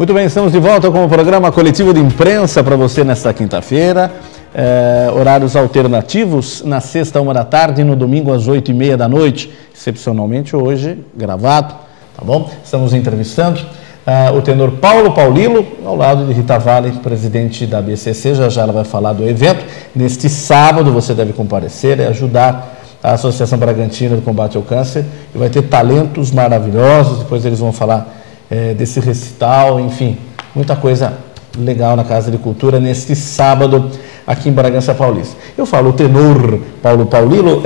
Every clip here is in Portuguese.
Muito bem, estamos de volta com o programa coletivo de imprensa para você nesta quinta-feira. Horários alternativos, na sexta, 1 da tarde, e no domingo, às 8h30 da noite. Excepcionalmente hoje, gravado, tá bom? Estamos entrevistando o tenor Paulo Paulilo, ao lado de Rita Vale, presidente da BCC. Já ela vai falar do evento. Neste sábado, você deve comparecer e ajudar a Associação Bragantina do Combate ao Câncer. E vai ter talentos maravilhosos, depois eles vão falar desse recital, enfim, muita coisa legal na Casa de Cultura neste sábado aqui em Bragança Paulista. Eu falo o tenor Paulo Paulilo,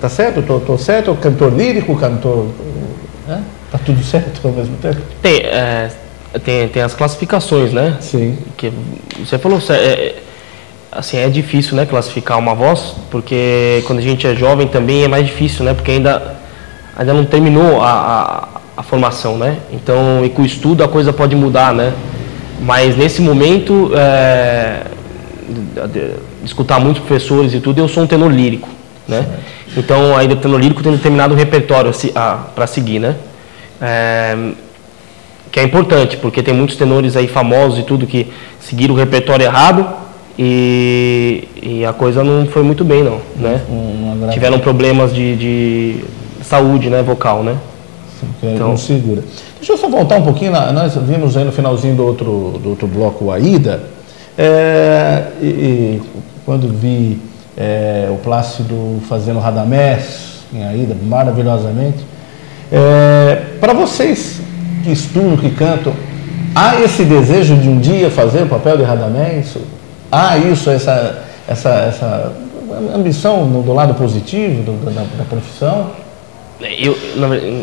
tá certo? Tô certo? Cantor lírico, cantor... Tá tudo certo ao mesmo tempo? Tem as classificações, né? Sim. Que você falou, assim, é difícil, né, classificar uma voz, porque quando a gente é jovem também é mais difícil, né? Porque ainda não terminou a formação, né? Então, e com o estudo a coisa pode mudar, né? Mas nesse momento, de escutar muitos professores e tudo, eu sou um tenor lírico, né? Então, ainda o tenor lírico tem determinado repertório para seguir, né? Que é importante, porque tem muitos tenores aí famosos e tudo que seguiram o repertório errado e a coisa não foi muito bem, não, né? Tiveram problemas de saúde, né, vocal, né? Então, não segura. Deixa eu só voltar um pouquinho, nós vimos aí no finalzinho do outro bloco a Ida, e quando vi o Plácido fazendo Radamés em Aida, maravilhosamente, para vocês que estudam, que cantam, há esse desejo de um dia fazer o papel de Radamés? Há essa ambição do lado positivo da profissão?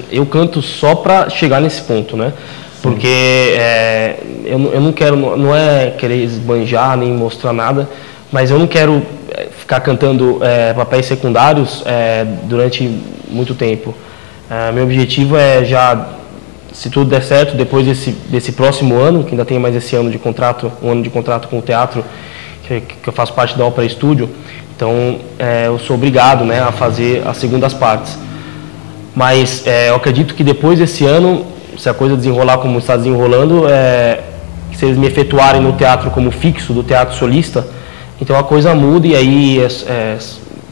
Eu canto só para chegar nesse ponto, né? Porque eu não quero, não é querer esbanjar nem mostrar nada, mas eu não quero ficar cantando papéis secundários durante muito tempo. Meu objetivo é já, se tudo der certo, depois desse próximo ano, que ainda tem mais esse ano de contrato, um ano de contrato com o teatro, que eu faço parte da Ópera Estúdio, então eu sou obrigado, né, a fazer as segundas partes. Mas eu acredito que depois desse ano, se a coisa desenrolar como está desenrolando, se eles me efetuarem no teatro como fixo do teatro solista, então a coisa muda e aí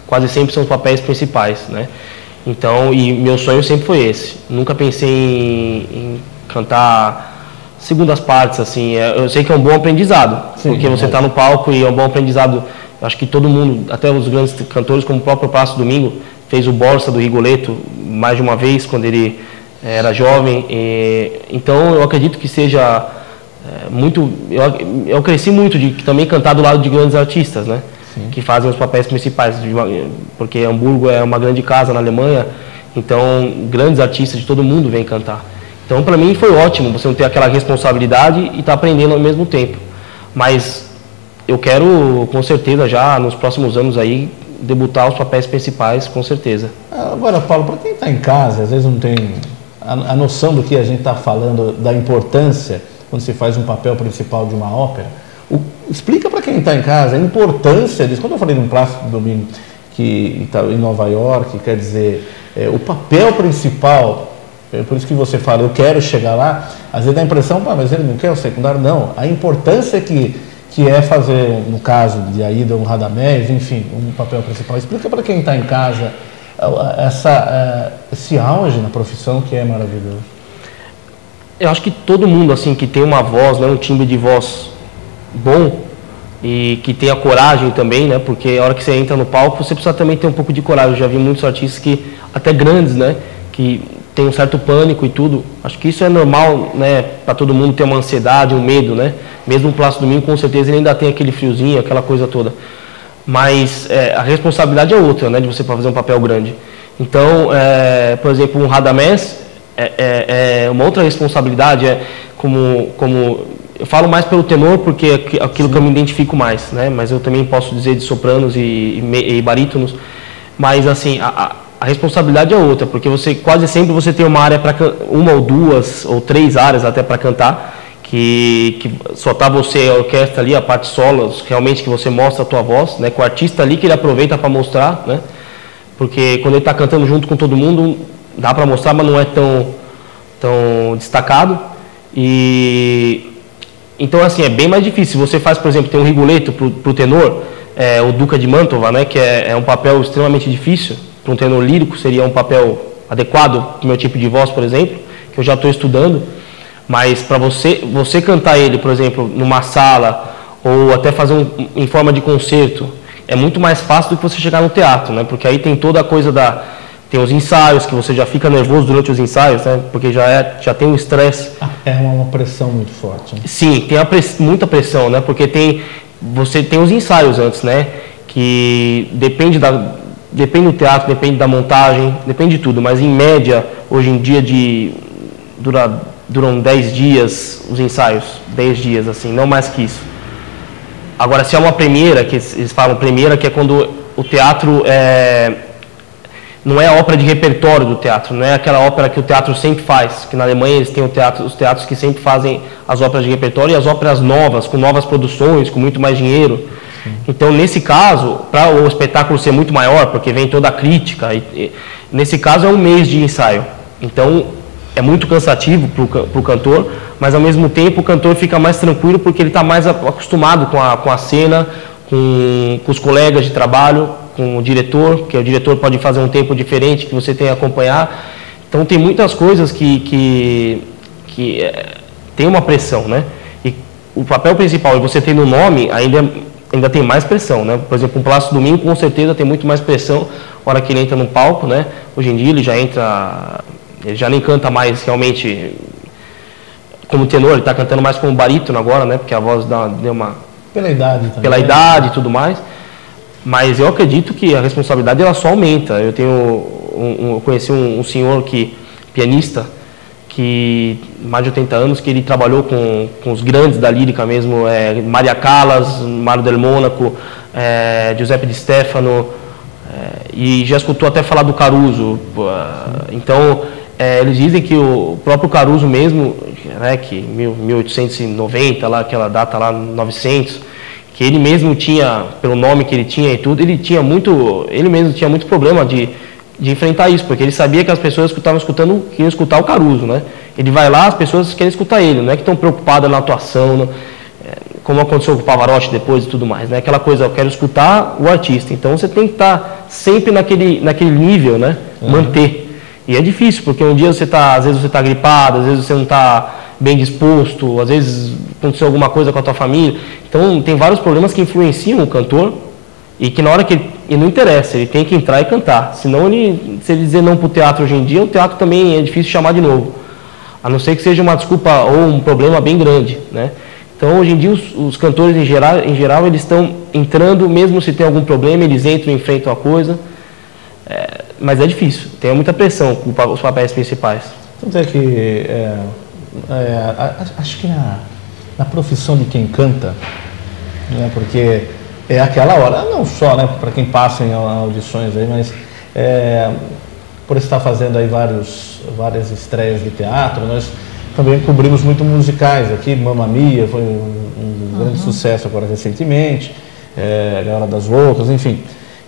quase sempre são os papéis principais, né? Então, e meu sonho sempre foi esse. Nunca pensei em cantar segundas partes, assim. Eu sei que é um bom aprendizado, porque você está no palco e é um bom aprendizado. Acho que todo mundo, até os grandes cantores, como o próprio Plácido Domingo, fez o Borsa do Rigoletto mais de uma vez quando ele era jovem. Então eu acredito que seja muito... Eu cresci muito de também cantar do lado de grandes artistas, né? Sim. Que fazem os papéis principais, porque Hamburgo é uma grande casa na Alemanha, então grandes artistas de todo mundo vêm cantar. Então para mim foi ótimo você não ter aquela responsabilidade e estar aprendendo ao mesmo tempo. Mas eu quero com certeza já nos próximos anos aí debutar os papéis principais, com certeza. Agora, Paulo, para quem está em casa, às vezes não tem a noção do que a gente está falando, da importância quando se faz um papel principal de uma ópera, explica para quem está em casa a importância disso. Quando eu falei de um Plácido Domingo que está em Nova York, quer dizer, o papel principal, por isso que você fala, eu quero chegar lá, às vezes dá a impressão, mas ele não quer o secundário, não. A importância que é fazer, no caso de Aida, um Radamés, enfim, um papel principal. Explica para quem está em casa esse auge na profissão que é maravilhoso. Eu acho que todo mundo, assim, que tem uma voz, né, um timbre de voz bom e que tenha coragem também, né, porque a hora que você entra no palco, você precisa também ter um pouco de coragem. Eu já vi muitos artistas que, até grandes, né, que tem um certo pânico e tudo. Acho que isso é normal, né, para todo mundo ter uma ansiedade, um medo, né. Mesmo o Plácido Domingo, com certeza, ele ainda tem aquele friozinho, aquela coisa toda. Mas a responsabilidade é outra, né, de você fazer um papel grande. Então, por exemplo, um Radamés é uma outra responsabilidade, como eu falo mais pelo tenor, porque é aquilo que eu me identifico mais, né, mas eu também posso dizer de sopranos e barítonos. Mas, assim, a responsabilidade é outra, porque quase sempre você tem uma área uma ou duas ou três áreas até para cantar, que só está você, a orquestra ali, a parte solos, realmente que você mostra a tua voz, né, com o artista ali que ele aproveita para mostrar, né, porque quando ele está cantando junto com todo mundo, dá para mostrar, mas não é tão destacado. E então, assim, é bem mais difícil. Você faz, por exemplo, tem um Rigoletto para o tenor, o Duca de Mantova, né, que é um papel extremamente difícil. Para um tenor lírico seria um papel adequado para o meu tipo de voz, por exemplo, que eu já estou estudando. Mas para você cantar ele, por exemplo, numa sala ou até fazer em forma de concerto, é muito mais fácil do que você chegar no teatro, né? Porque aí tem toda a coisa tem os ensaios, que você já fica nervoso durante os ensaios, né? Porque já tem um estresse. É uma pressão muito forte. Né? Sim, tem muita pressão, né? Porque você tem os ensaios antes, né? Que depende do teatro, depende da montagem, depende de tudo. Mas em média, hoje em dia, duram 10 dias os ensaios, 10 dias, assim, não mais que isso. Agora, se é uma premiere, que eles falam premiere, que é quando o teatro não é a ópera de repertório do teatro, não é aquela ópera que o teatro sempre faz, que na Alemanha eles têm os teatros que sempre fazem as óperas de repertório e as óperas novas, com novas produções, com muito mais dinheiro. Sim. Então, nesse caso, para o espetáculo ser muito maior, porque vem toda a crítica, nesse caso é um mês de ensaio. Então, é muito cansativo para o cantor, mas ao mesmo tempo o cantor fica mais tranquilo porque ele está mais acostumado com a cena, com os colegas de trabalho, com o diretor, porque o diretor pode fazer um tempo diferente que você tem a acompanhar. Então tem muitas coisas que tem uma pressão, né? E o papel principal, você tem no nome, ainda tem mais pressão, né? Por exemplo, um Plácido Domingo com certeza tem muito mais pressão na hora que ele entra no palco, né? Hoje em dia ele já nem canta mais realmente como tenor, ele está cantando mais como barítono agora, né? Porque a voz deu uma... Pela idade também. Pela idade e tudo mais. Mas eu acredito que a responsabilidade ela só aumenta. Eu conheci um senhor pianista, que mais de 80 anos, que ele trabalhou com os grandes da lírica mesmo, Maria Callas, Mário del Mônaco, Giuseppe Di Stefano, e já escutou até falar do Caruso. Então, eles dizem que o próprio Caruso mesmo, né, que 1890, lá, aquela data lá, 900, que ele mesmo tinha, pelo nome que ele tinha e tudo, ele mesmo tinha muito problema de enfrentar isso, porque ele sabia que as pessoas que estavam escutando queriam escutar o Caruso, né? Ele vai lá, as pessoas querem escutar ele, não é que estão preocupadas na atuação, como aconteceu com o Pavarotti depois e tudo mais, né? Aquela coisa, eu quero escutar o artista, então você tem que estar sempre naquele nível, né? Manter. E é difícil, porque um dia às vezes você está gripado, às vezes você não está bem disposto, às vezes aconteceu alguma coisa com a tua família. Então, tem vários problemas que influenciam o cantor e que na hora que ele não interessa, ele tem que entrar e cantar. Senão, se ele dizer não para o teatro hoje em dia, o teatro também é difícil chamar de novo. A não ser que seja uma desculpa ou um problema bem grande, né? Então, hoje em dia, os cantores em geral, eles estão entrando, mesmo se tem algum problema, eles entram e enfrentam a coisa. Mas é difícil, tem muita pressão com os papéis principais. Tanto é que acho que na profissão de quem canta, né, porque é aquela hora, não só, né, para quem passa em audições aí, mas por estar fazendo aí várias estreias de teatro, nós também cobrimos muito musicais aqui, Mamma Mia foi um grande sucesso agora recentemente, a Hora das Loucas, enfim.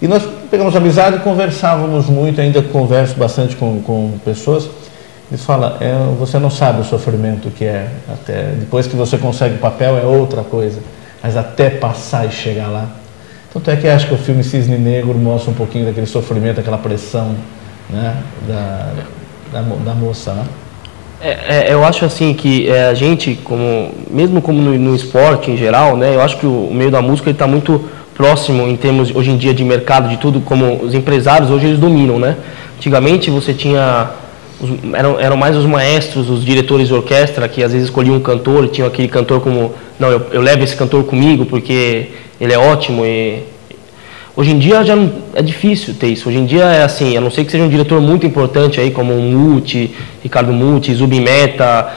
E nós pegamos amizade e conversávamos muito, ainda converso bastante com pessoas. Eles falam, você não sabe o sofrimento que é, até depois que você consegue o papel é outra coisa, mas até passar e chegar lá. Tanto é que acho que o filme Cisne Negro mostra um pouquinho daquele sofrimento, aquela pressão, né, da moça, né? Eu acho assim que a gente, mesmo como no esporte em geral, né, eu acho que o meio da música está muito próximo em termos, hoje em dia, de mercado, de tudo, como os empresários, hoje eles dominam, né? Antigamente você tinha... Eram mais os maestros, os diretores de orquestra, que às vezes escolhiam um cantor e tinham aquele cantor como... Não, eu levo esse cantor comigo porque ele é ótimo. Hoje em dia já não, é difícil ter isso. Hoje em dia é assim, a não ser que seja um diretor muito importante, aí, como o Muti, Ricardo Muti, Zubin Mehta,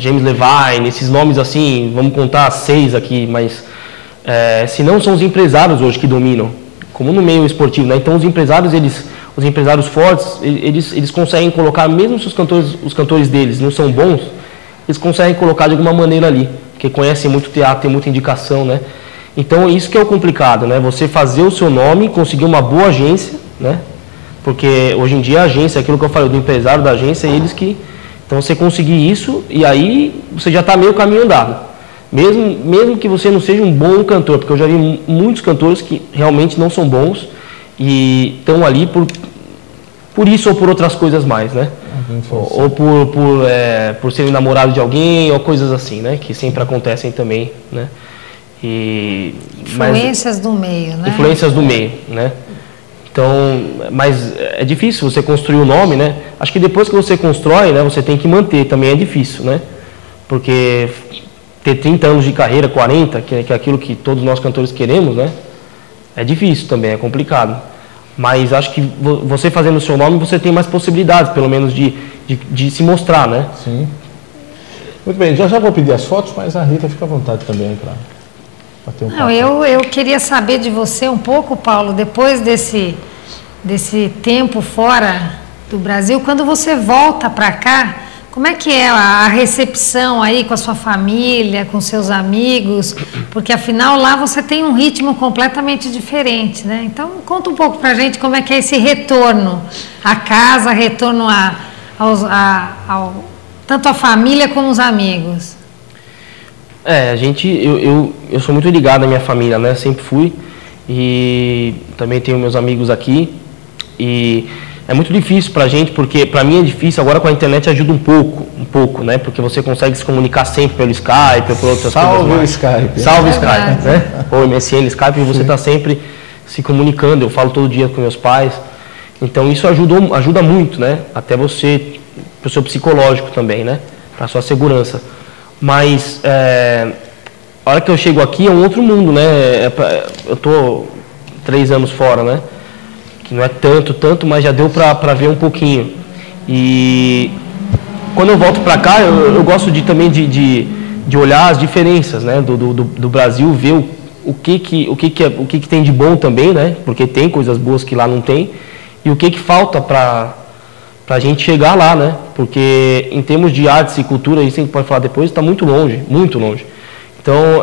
James Levine, esses nomes assim, vamos contar 6 aqui, mas... se não, são os empresários hoje que dominam, como no meio esportivo, né? Então os empresários fortes, eles conseguem colocar, mesmo se os cantores deles não são bons, eles conseguem colocar de alguma maneira ali, porque conhecem muito teatro, tem muita indicação, né? Então isso que é o complicado, né? Você fazer o seu nome, conseguir uma boa agência, né? Porque hoje em dia a agência, aquilo que eu falei do empresário da agência, eles que Então você conseguir isso, e aí você já está meio caminho andado. Mesmo que você não seja um bom cantor, porque eu já vi muitos cantores que realmente não são bons e estão ali por isso ou por outras coisas mais, né? Ou por serem namorados de alguém, ou coisas assim, né? Que sempre acontecem também, né? Influências do meio, né? Influências do meio, né? Então, mas é difícil você construir o nome, né? Acho que depois que você constrói, né, você tem que manter, também é difícil, né? Porque ter 30 anos de carreira, 40, que é aquilo que todos nós cantores queremos, né? É difícil também, é complicado. Mas acho que você fazendo o seu nome, você tem mais possibilidades, pelo menos, de se mostrar, né? Sim. Muito bem, já vou pedir as fotos, mas a Rita fica à vontade também para ter um papo. Eu queria saber de você um pouco, Paulo, depois desse tempo fora do Brasil, quando você volta para cá, como é que é a recepção aí com a sua família, com seus amigos? Porque afinal lá você tem um ritmo completamente diferente, né? Então conta um pouco pra gente como é que é esse retorno à casa, retorno tanto à família como os amigos. Eu sou muito ligado à minha família, né? Sempre fui, e também tenho meus amigos aqui, e é muito difícil pra gente, porque pra mim é difícil, agora com a internet ajuda um pouco, né? Porque você consegue se comunicar sempre pelo Skype ou por outras coisas mais. Salve o Skype, né? Ou MSN, Skype, e você está sempre se comunicando. Eu falo todo dia com meus pais. Então isso ajuda muito, né? Até você, pro seu psicológico também, né? Pra sua segurança. Mas a hora que eu chego aqui é um outro mundo, né? Eu tô 3 anos fora, né? Que não é tanto, mas já deu para ver um pouquinho. E quando eu volto para cá, eu gosto também de olhar as diferenças, né, do Brasil, ver o que tem de bom também, né? Porque tem coisas boas que lá não tem, e o que falta para a gente chegar lá, né? Porque em termos de artes e cultura, isso a gente pode falar depois, está muito longe, muito longe. Então,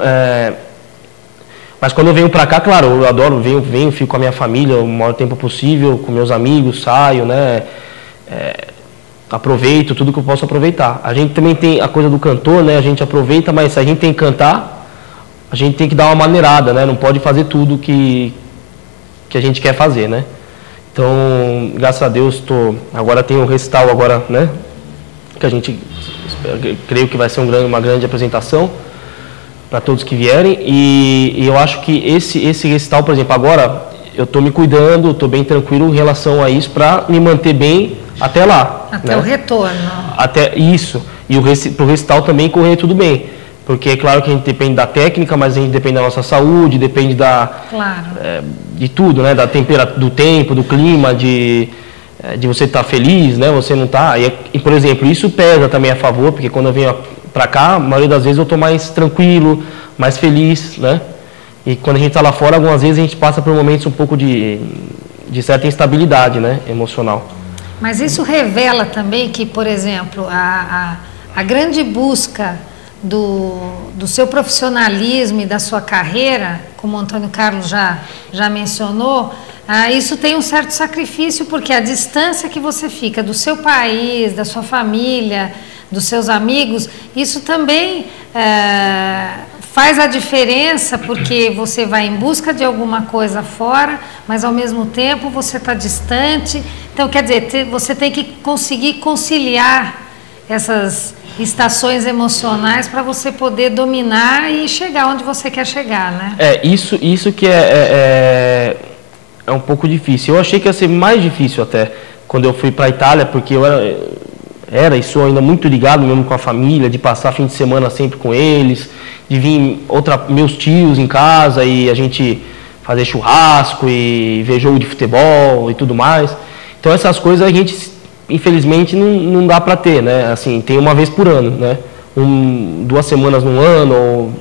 mas quando eu venho para cá, claro, eu adoro, venho, fico com a minha família o maior tempo possível, com meus amigos, saio, né? Aproveito tudo que eu posso aproveitar. A gente também tem a coisa do cantor, né? A gente aproveita, mas se a gente tem que cantar, a gente tem que dar uma maneirada, né? Não pode fazer tudo que a gente quer fazer, né? Então, graças a Deus, agora tem o recital agora, né? Que a gente creio que vai ser uma grande apresentação para todos que vierem, e eu acho que esse recital, por exemplo, agora eu estou me cuidando, estou bem tranquilo em relação a isso, para me manter bem até lá. Até, né? O retorno. Até isso, e para o recital também correr tudo bem, porque é claro que a gente depende da técnica, mas a gente depende da nossa saúde, depende de tudo, né? Da temperatura, do tempo, do clima, de você estar feliz, né? Você não está, e por exemplo, isso pesa também a favor, porque quando eu venho para cá, a maioria das vezes eu estou mais tranquilo, mais feliz, né? E quando a gente está lá fora, algumas vezes a gente passa por momentos um pouco de certa instabilidade, né? Emocional. Mas isso revela também que, por exemplo, a grande busca do seu profissionalismo e da sua carreira, como o Antônio Carlos já mencionou, isso tem um certo sacrifício, porque a distância que você fica do seu país, da sua família, dos seus amigos, isso também faz a diferença, porque você vai em busca de alguma coisa fora, mas ao mesmo tempo você está distante. Então, quer dizer, você tem que conseguir conciliar essas estações emocionais para você poder dominar e chegar onde você quer chegar, né? Isso que é um pouco difícil. Eu achei que ia ser mais difícil até quando eu fui para a Itália, porque eu era e sou ainda muito ligado mesmo com a família, de passar fim de semana sempre com eles, de vir meus tios em casa e a gente fazer churrasco e ver jogo de futebol e tudo mais. Então essas coisas a gente, infelizmente, não dá para ter, né? Assim, tem uma vez por ano, né? 2 semanas no ano, ou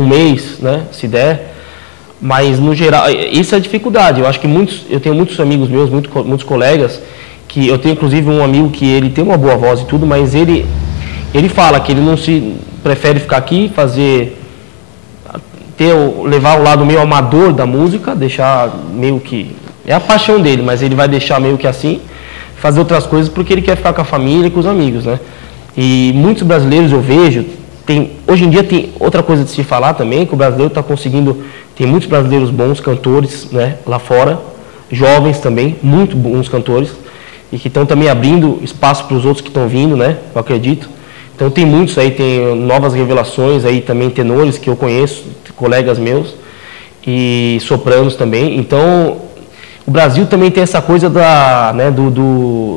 um mês, né? Se der. Mas, no geral, isso é a dificuldade. Eu acho que eu tenho muitos amigos meus, muitos colegas, que eu tenho inclusive um amigo que ele tem uma boa voz e tudo, mas ele fala que ele não prefere ficar aqui, levar o lado meio amador da música, deixar meio que... É a paixão dele, mas ele vai deixar meio que assim, fazer outras coisas porque ele quer ficar com a família e com os amigos, né? E muitos brasileiros eu vejo, hoje em dia tem outra coisa de se falar também, que o brasileiro está conseguindo, tem muitos brasileiros bons cantores, né, lá fora, jovens também, muito bons cantores, e que estão também abrindo espaço para os outros que estão vindo, né, eu acredito. Então tem muitos aí, tem novas revelações aí também, tenores que eu conheço, colegas meus, e sopranos também. Então o Brasil também tem essa coisa da, né,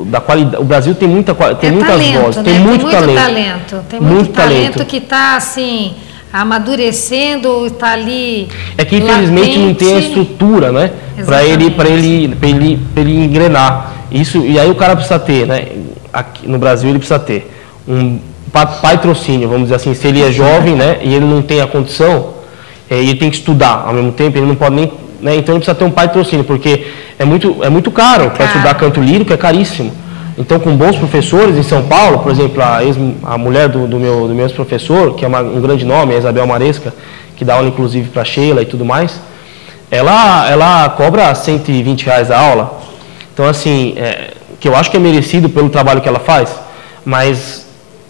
da qualidade. O Brasil tem muitas talento, vozes, né? tem muito talento que está assim amadurecendo, está ali. É que infelizmente latente. Não tem a estrutura, né, para ele engrenar. Isso, e aí o cara precisa ter, né, aqui no Brasil ele precisa ter um patrocínio, vamos dizer assim, se ele é jovem, né, e ele não tem a condição, ele tem que estudar ao mesmo tempo, ele não pode nem, né, então ele precisa ter um patrocínio, porque é muito caro para estudar canto lírico, é caríssimo. Então, com bons professores em São Paulo, por exemplo, a mulher do meu ex-professor, que é um grande nome, a Isabel Maresca, que dá aula inclusive para Sheila e tudo mais, ela cobra R$120 a aula. Então, assim, que eu acho que é merecido pelo trabalho que ela faz, mas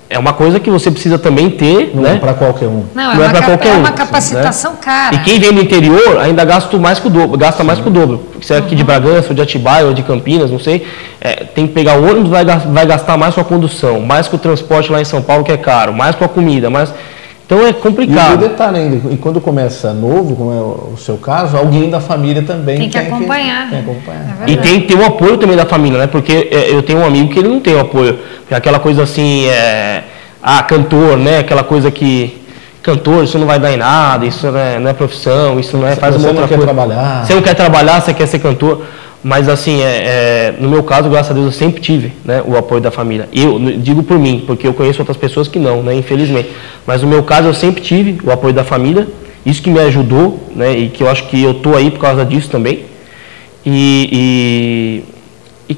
é uma coisa que você precisa também ter, não, né? é para qualquer um. Não é para qualquer um. É uma capacitação, né, cara. E quem vem do interior ainda gasta mais que o dobro. Porque se é aqui de Bragança, ou de Atibaia, ou de Campinas, não sei, tem que pegar o ônibus, vai gastar mais com a condução, mais com o transporte lá em São Paulo, que é caro, mais com a comida, mais... Então é complicado. E o detalhe ainda, e quando começa novo, como é o seu caso, alguém da família também tem que acompanhar. Tem que acompanhar. E tem que ter o apoio também da família, né? Porque eu tenho um amigo que ele não tem o apoio. Porque aquela coisa assim, cantor, né? Aquela coisa que cantor, isso não vai dar em nada, isso não é profissão, isso não é... Faz uma outra coisa. Você não quer trabalhar. Você não quer trabalhar, você quer ser cantor. Mas assim, no meu caso, graças a Deus, eu sempre tive, né, o apoio da família. Eu digo por mim, porque eu conheço outras pessoas que não, né, infelizmente. Mas no meu caso, eu sempre tive o apoio da família, isso que me ajudou, né, e que eu acho que eu estou aí por causa disso também. E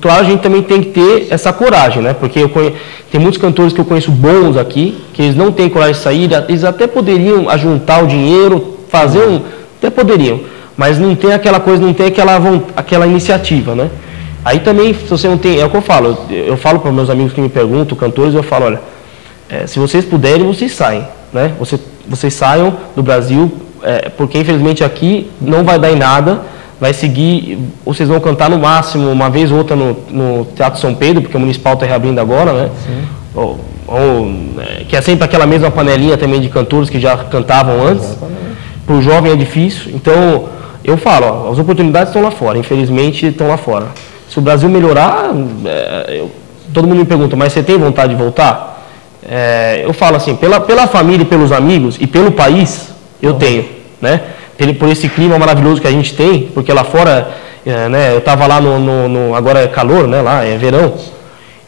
claro, a gente também tem que ter essa coragem, né, porque tem muitos cantores que eu conheço bons aqui, que eles não têm coragem de sair, eles até poderiam ajuntar o dinheiro, fazer até poderiam. Mas não tem aquela coisa, não tem aquela iniciativa, né? Aí também, se você não tem, é o que eu falo para meus amigos que me perguntam, cantores, eu falo, olha, se vocês puderem, vocês saem, né? Vocês saiam do Brasil, porque infelizmente aqui não vai dar em nada, vai seguir, vocês vão cantar no máximo uma vez ou outra no Teatro São Pedro, porque o Municipal está reabrindo agora, né? Que é sempre aquela mesma panelinha também de cantores que já cantavam antes. Para o jovem é difícil, então... Eu falo, as oportunidades estão lá fora, infelizmente estão lá fora. Se o Brasil melhorar, todo mundo me pergunta, mas você tem vontade de voltar? Eu falo assim, pela família e pelos amigos e pelo país, eu tenho, né? Por esse clima maravilhoso que a gente tem, porque lá fora, né, eu estava lá agora é calor, né, lá é verão,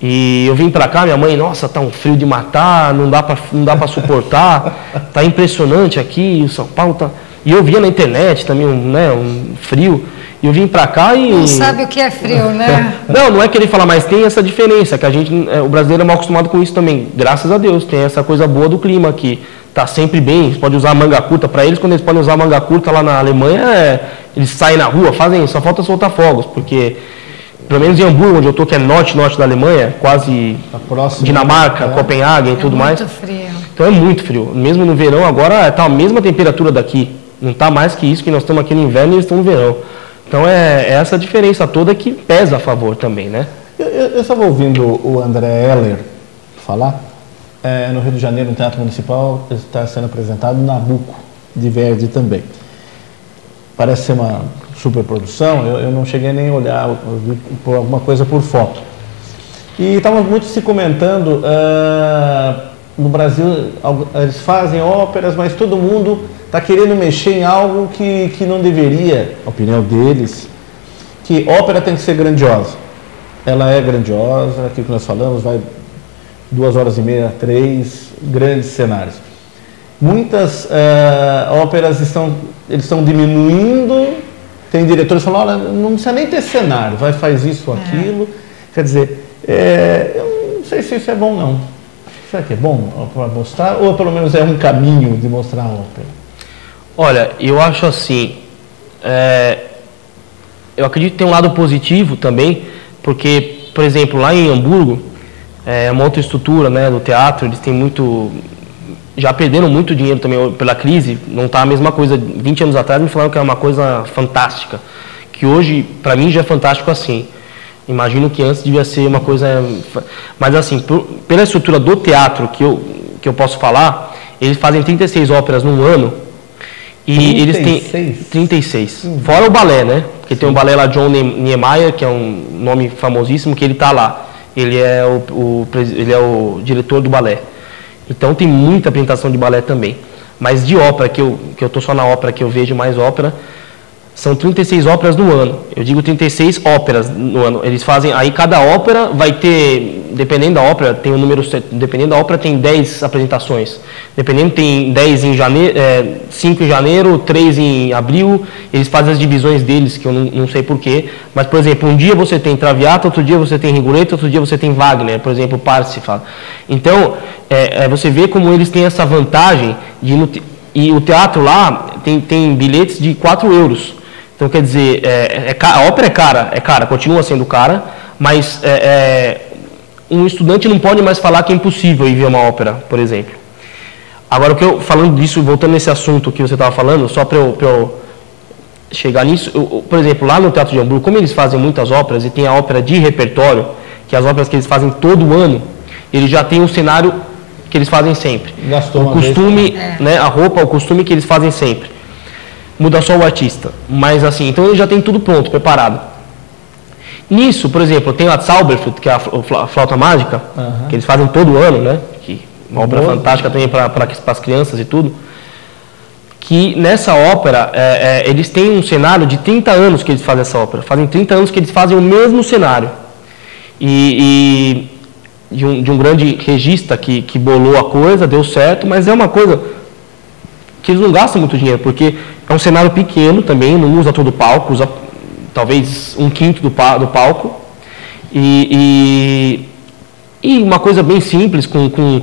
e eu vim para cá, minha mãe, nossa, tá um frio de matar, não dá para suportar, tá impressionante aqui, o São Paulo tá... E eu via na internet também, um frio, e eu vim pra cá e... Não sabe o que é frio, né? Não é querer falar, mas tem essa diferença, que o brasileiro é mal acostumado com isso também, graças a Deus, tem essa coisa boa do clima aqui, tá sempre bem, pode usar manga curta, para eles, quando eles podem usar manga curta lá na Alemanha, eles saem na rua, só falta soltar fogos, porque, pelo menos em Hamburgo, onde eu tô, que é norte da Alemanha, quase Dinamarca, Copenhague e tudo mais. É muito frio. Então é muito frio, mesmo no verão agora tá a mesma temperatura daqui. Não está mais que isso, que nós estamos aqui no inverno e eles estão no verão. Então é essa diferença toda que pesa a favor também, né? Eu estava ouvindo o André Heller falar, no Rio de Janeiro, no Teatro Municipal, está sendo apresentado Nabucco, de Verdi também. Parece ser uma superprodução, eu não cheguei nem a olhar, eu vi por alguma coisa por foto. E estava muito se comentando, no Brasil eles fazem óperas, mas todo mundo está querendo mexer em algo que não deveria, a opinião deles, que ópera tem que ser grandiosa. Ela é grandiosa, aquilo que nós falamos, vai 2h30, 3, grandes cenários. Muitas óperas eles estão diminuindo, tem diretores que falam, olha, não precisa nem ter cenário, faz isso ou aquilo. Quer dizer, eu não sei se isso é bom não. Será que é bom para mostrar, ou pelo menos é um caminho de mostrar a ópera? Olha, eu acho assim, eu acredito que tem um lado positivo também, porque, por exemplo, lá em Hamburgo, uma outra estrutura, né, do teatro. Eles têm muito... Já perderam muito dinheiro também pela crise. Não está a mesma coisa. 20 anos atrás me falaram que era uma coisa fantástica. Que hoje, para mim, já é fantástico assim. Imagino que antes devia ser uma coisa... Mas assim, pela estrutura do teatro que eu posso falar, eles fazem 36 óperas num ano. E 36? Eles têm 36. Fora o balé, né? Porque tem um balé lá, John Niemeyer, que é um nome famosíssimo, que ele está lá. Ele é o diretor do balé. Então tem muita apresentação de balé também. Mas de ópera, que eu estou só na ópera, que eu vejo mais ópera, são 36 óperas no ano. Eu digo 36 óperas no ano. Eles fazem, aí cada ópera vai ter, dependendo da ópera, tem um número, dependendo da ópera tem 10 apresentações. Dependendo, tem 10 em janeiro, 5 em janeiro, 3 em abril. Eles fazem as divisões deles, que eu não sei porquê. Mas, por exemplo, um dia você tem Traviata, outro dia você tem Rigoletto, outro dia você tem Wagner, por exemplo, Parsifal. Então, você vê como eles têm essa vantagem de... E o teatro lá tem bilhetes de 4 euros. Então, quer dizer, a ópera é cara, continua sendo cara, mas um estudante não pode mais falar que é impossível ir ver uma ópera, por exemplo. Agora, falando disso, voltando nesse assunto que você estava falando, só para eu chegar nisso, por exemplo, lá no Teatro de Hamburgo, como eles fazem muitas óperas e tem a ópera de repertório, que as óperas que eles fazem todo ano, eles já têm um cenário que eles fazem sempre. O costume, né, a roupa, o costume que eles fazem sempre. Muda só o artista. Mas assim, então ele já tem tudo pronto, preparado. Nisso, por exemplo, tem a Zauberflöte, que é a flauta mágica, que eles fazem todo ano, né? Que é uma ópera fantástica também para as crianças e tudo. Que nessa ópera, eles têm um cenário de 30 anos que eles fazem essa ópera. Fazem 30 anos que eles fazem o mesmo cenário. E de um grande regista que bolou a coisa, deu certo, mas é uma coisa que eles não gastam muito dinheiro, porque é um cenário pequeno também, não usa todo o palco, usa talvez 1/5 do palco, e uma coisa bem simples, com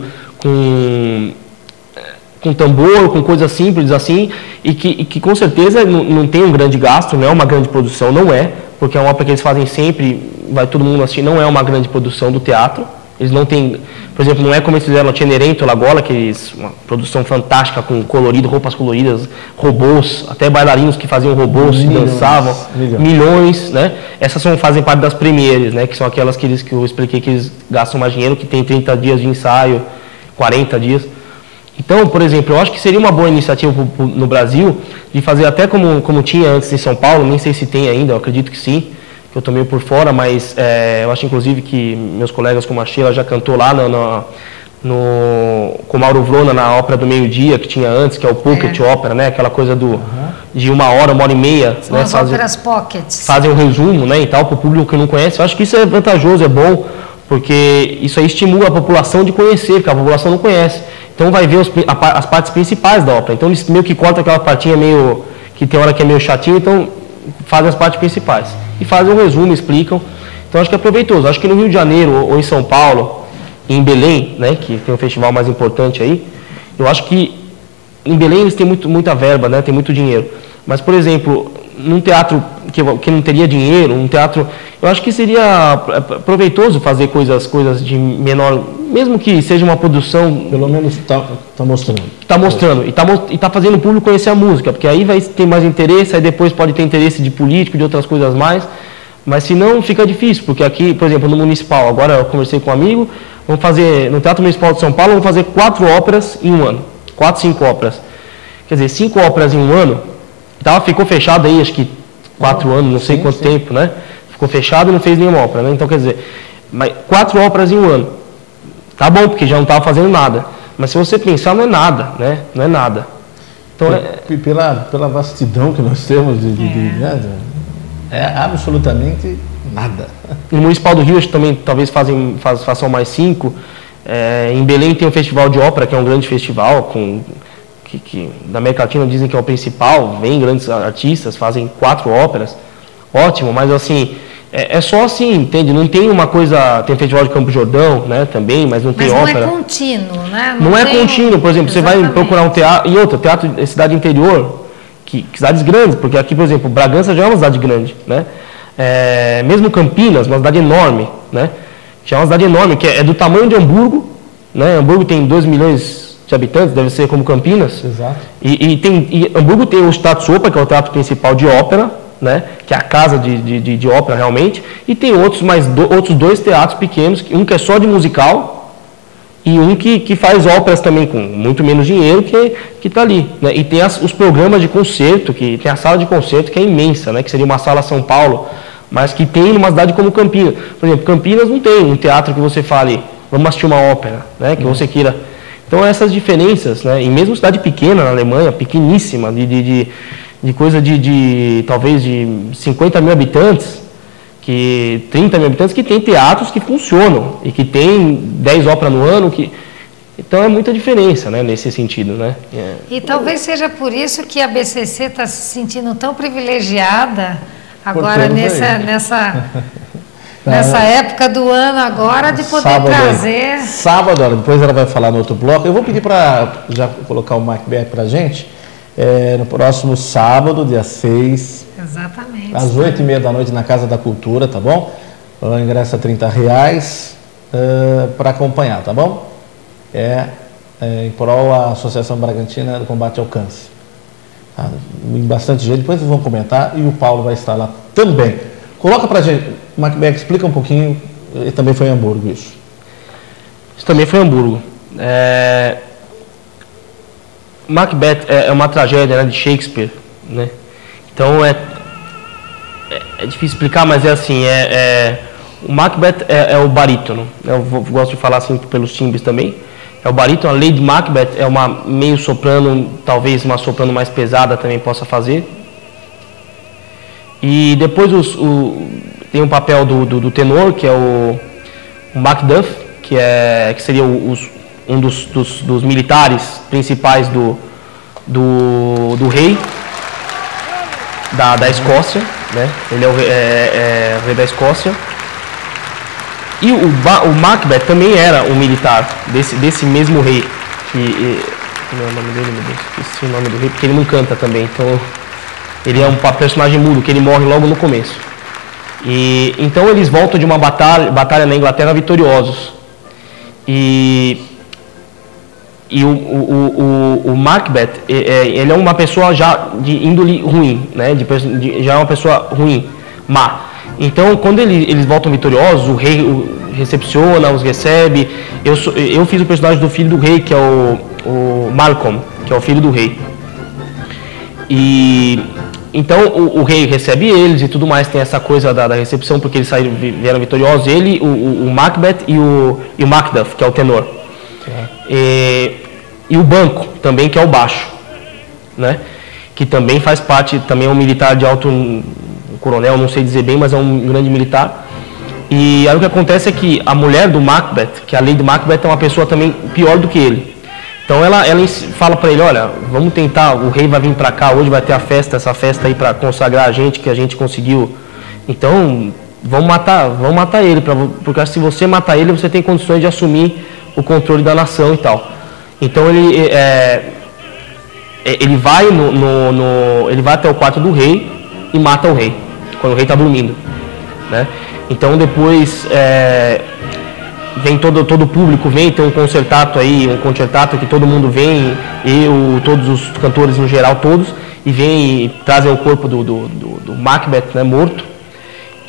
tambor, com coisas simples assim, e que com certeza não tem um grande gasto, não é uma grande produção, não é, porque é uma ópera que eles fazem sempre, vai todo mundo assistir, não é uma grande produção do teatro. Eles não têm, por exemplo, não é como eles fizeram a Cenerentola agora, uma produção fantástica com colorido, roupas coloridas, robôs, até bailarinos que faziam robôs, dançavam, milhões, né? Essas fazem parte das premieres, né? Que são aquelas que eu expliquei que eles gastam mais dinheiro, que tem 30 dias de ensaio, 40 dias. Então, por exemplo, eu acho que seria uma boa iniciativa no Brasil de fazer até como tinha antes em São Paulo, nem sei se tem ainda, eu acredito que sim. Eu estou meio por fora, mas eu acho inclusive que meus colegas como a Sheila já cantou lá com Mauro Vrona na Ópera do Meio-Dia, que tinha antes, que é o Pocket Opera, né? Aquela coisa de 1 hora, 1h30. São as óperas pockets. Fazem um resumo, né, e tal, para o público que não conhece. Eu acho que isso é vantajoso, é bom, porque isso aí estimula a população de conhecer, porque a população não conhece. Então vai ver as partes principais da ópera. Então eles meio que cortam aquela partinha que tem hora que é meio chatinho, então fazem as partes principais. E fazem um resumo, explicam. Então acho que é proveitoso. Acho que no Rio de Janeiro ou em São Paulo, em Belém, né, que tem um festival mais importante aí, eu acho que em Belém eles têm muita verba, né, tem muito dinheiro. Mas, por exemplo, num teatro que não teria dinheiro, um teatro, eu acho que seria proveitoso fazer coisas de menor, mesmo que seja uma produção... Pelo menos está mostrando. Está mostrando, e está fazendo o público conhecer a música, porque aí vai ter mais interesse, aí depois pode ter interesse de político, de outras coisas mais, mas se não, fica difícil, porque aqui, por exemplo, no Municipal, agora eu conversei com um amigo, vamos fazer, no Teatro Municipal de São Paulo, vamos fazer 4 óperas em um ano, 4, 5 óperas. Quer dizer, 5 óperas em um ano, ficou fechado aí, acho que 4 anos, não sei quanto tempo, né? Ficou fechado e não fez nenhuma ópera, né? Então, quer dizer, 4 óperas em um ano. Tá bom, porque já não estava fazendo nada. Mas se você pensar, não é nada, né? Não é nada. Então, pela vastidão que nós temos, é absolutamente nada. No Municipal do Rio, acho que também talvez façam mais 5. Em Belém tem um festival de ópera, que é um grande festival, que da América Latina dizem que é o principal, vem grandes artistas, fazem 4 óperas, ótimo, mas assim, é só assim, entende? Não tem uma coisa, tem festival de Campo Jordão, né, também, mas não tem ópera. Mas não é contínuo, né? Não é contínuo, por exemplo, Exatamente. Você vai procurar um teatro, e outro, teatro de cidade interior, que cidades grandes, porque aqui, por exemplo, Bragança já é uma cidade grande, né? Mesmo Campinas, uma cidade enorme, né? Já é uma cidade enorme, que é do tamanho de Hamburgo, né? Hamburgo tem 2 milhões de habitantes, deve ser como Campinas. Exato. E Hamburgo tem o Staatsoper, que é o teatro principal de ópera, né? Que é a casa de ópera realmente, e tem outros 2 teatros pequenos, um que é só de musical, e um que faz óperas também com muito menos dinheiro que está ali. Né? E tem os programas de concerto, que tem a sala de concerto que é imensa, né? Que seria uma sala São Paulo, mas que tem numa cidade como Campinas. Por exemplo, Campinas não tem um teatro que você fale, vamos assistir uma ópera, né? Que você queira. Então essas diferenças, né? E mesmo cidade pequena na Alemanha, pequeníssima, de coisa talvez de 50 mil habitantes, 30 mil habitantes, que tem teatros que funcionam e que tem 10 óperas no ano, então é muita diferença, né, nesse sentido, né? E talvez seja por isso que a BCC está se sentindo tão privilegiada agora nessa época do ano agora, de poder trazer... Sábado, depois ela vai falar no outro bloco. Eu vou pedir para já colocar o Macbeth para a gente, no próximo sábado, dia 6... Exatamente. Às 8h30 da noite na Casa da Cultura, tá bom? O ingresso é R$30 para acompanhar, tá bom? Em prol da Associação Bragantina do Combate ao Câncer. Tá? Bastante gente, depois vocês vão comentar e o Paulo vai estar lá também. Coloca pra gente, Macbeth, explica um pouquinho, e também foi em Hamburgo isso. Isso também foi em Hamburgo. Macbeth é uma tragédia, né, de Shakespeare, né? Então é difícil explicar, mas é assim, o Macbeth é o barítono. Eu gosto de falar assim pelos timbres também. É o barítono. A Lady Macbeth é uma meio soprano, talvez uma soprano mais pesada também possa fazer. E depois tem o papel do tenor, que é o Macduff, que seria um dos militares principais do rei. Da Escócia, né? Ele é o rei da Escócia. E o Macbeth também era um militar desse mesmo rei. Como é o nome dele, meu Deus? Esqueci o nome do rei, porque ele não canta também. Então, ele é um personagem mudo, que ele morre logo no começo. E então eles voltam de uma batalha na Inglaterra vitoriosos. E o Macbeth, ele é uma pessoa já de índole ruim, né? Já é uma pessoa ruim, má. Então, quando eles voltam vitoriosos, o rei recepciona, os recebe. Eu fiz o personagem do filho do rei, que é o Malcolm, que é o filho do rei. E então o rei recebe eles e tudo mais, tem essa coisa da recepção, porque eles vieram vitoriosos, ele, o Macbeth e o Macduff, que é o tenor. E o banco também, que é o baixo, né? Que também faz parte, também é um militar de alto, um coronel, não sei dizer bem, mas é um grande militar. E aí o que acontece é que a mulher do Macbeth, que é a Lady Macbeth, é uma pessoa também pior do que ele. Então ela fala para ele, olha, vamos tentar, o rei vai vir para cá, hoje vai ter essa festa aí para consagrar a gente, que a gente conseguiu. Então vamos matar ele, porque se você matar ele, você tem condições de assumir o controle da nação e tal. Então ele vai ele vai até o quarto do rei e mata o rei, quando o rei está dormindo, né? Então depois vem todo o público, tem um concertato que todo mundo vem, todos os cantores no geral, todos, e vem e trazem o corpo do Macbeth, né, morto,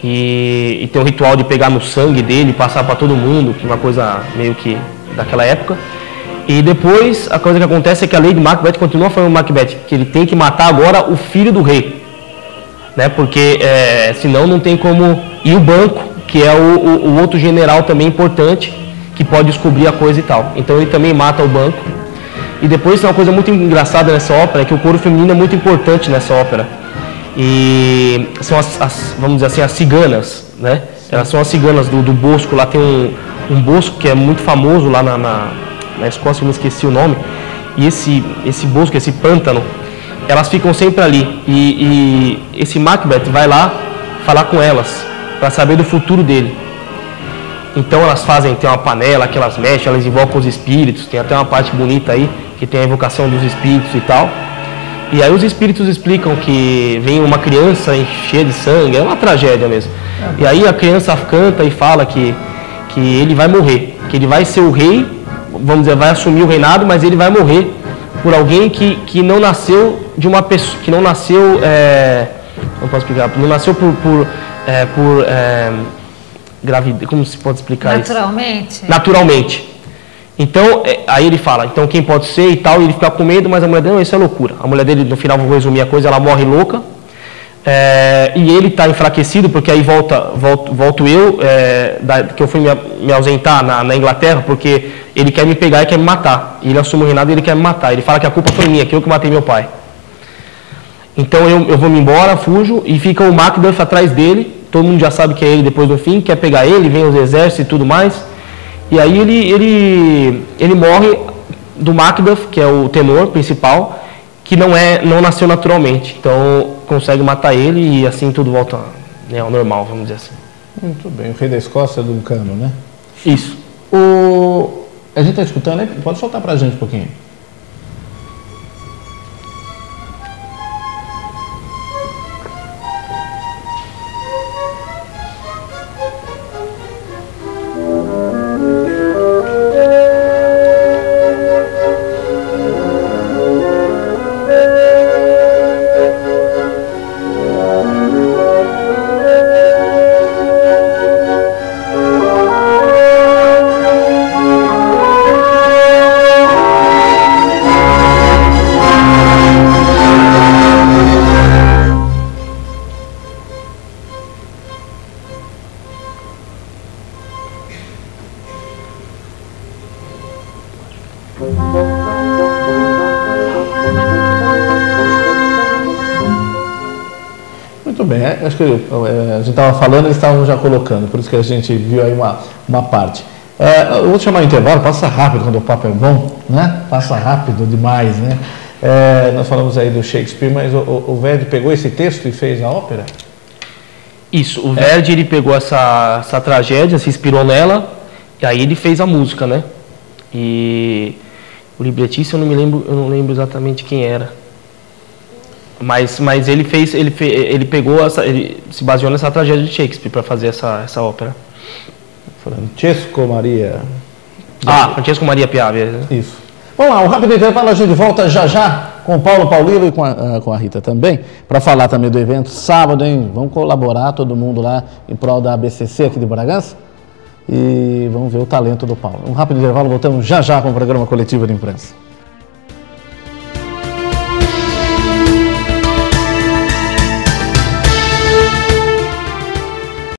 e tem um ritual de pegar no sangue dele, passar para todo mundo, que é uma coisa meio que daquela época. E depois a coisa que acontece é que a Lady Macbeth continua falando Macbeth, que ele tem que matar agora o filho do rei, né, porque senão não tem como. E o banco, que é o outro general também importante, que pode descobrir a coisa e tal. Então ele também mata o banco. E depois tem uma coisa muito engraçada nessa ópera, é que o coro feminino é muito importante nessa ópera. E são vamos dizer assim, as ciganas, né? Elas são as ciganas do Bosco. Lá tem um Bosco que é muito famoso lá na Escócia, eu não esqueci o nome. E esse Bosco, esse pântano, elas ficam sempre ali. E esse Macbeth vai lá falar com elas, para saber do futuro dele. Então elas tem uma panela que elas mexem, elas invocam os espíritos, tem até uma parte bonita aí, que tem a invocação dos espíritos e tal. E aí os espíritos explicam que vem uma criança cheia de sangue, é uma tragédia mesmo. E aí a criança canta e fala que que ele vai morrer, que ele vai ser o rei, vamos dizer, vai assumir o reinado, mas ele vai morrer por alguém que não nasceu de uma pessoa, que não nasceu, não posso explicar, não nasceu por gravidez, como se pode explicar naturalmente? Isso? Naturalmente. Então, aí ele fala, então quem pode ser e tal, e ele fica com medo, mas a mulher dele, não, isso é loucura. A mulher dele, no final, vou resumir a coisa, ela morre louca, e ele está enfraquecido, porque aí volto eu, que eu fui me ausentar na Inglaterra, porque ele quer me pegar e quer me matar. E ele assume o reinado e ele quer me matar. Ele fala que a culpa foi minha, que eu que matei meu pai. Então eu vou me embora, fujo, e fica o Macduff atrás dele, todo mundo já sabe que é ele depois do fim, quer pegar ele, vem os exércitos e tudo mais. E aí ele morre do Macduff, que é o tenor principal, que não nasceu naturalmente. Então consegue matar ele e assim tudo volta, né, ao normal, vamos dizer assim. Muito bem, o rei da Escócia, Duncan, né? Isso. A gente está escutando, né? Pode soltar para a gente um pouquinho. Muito bem, acho que a gente estava falando, eles estavam já colocando, por isso que a gente viu aí uma parte. Eu vou chamar o intervalo, passa rápido quando o papo é bom, né? Passa rápido demais, né? Nós falamos aí do Shakespeare, mas o Verdi pegou esse texto e fez a ópera? Isso, o Verdi ele pegou essa tragédia, se inspirou nela, e aí ele fez a música, né? E o libretista eu não lembro exatamente quem era. Mas ele pegou ele se baseou nessa tragédia de Shakespeare para fazer essa ópera. Francesco Maria. Francesco Maria Piave. Isso. Vamos lá, um rápido intervalo, a gente volta já com o Paulo Paulino e com a Rita também, para falar também do evento sábado, hein? Vamos colaborar todo mundo lá em prol da ABCC aqui de Bragança e vamos ver o talento do Paulo. Um rápido intervalo, voltamos já com o programa Coletivo de Imprensa.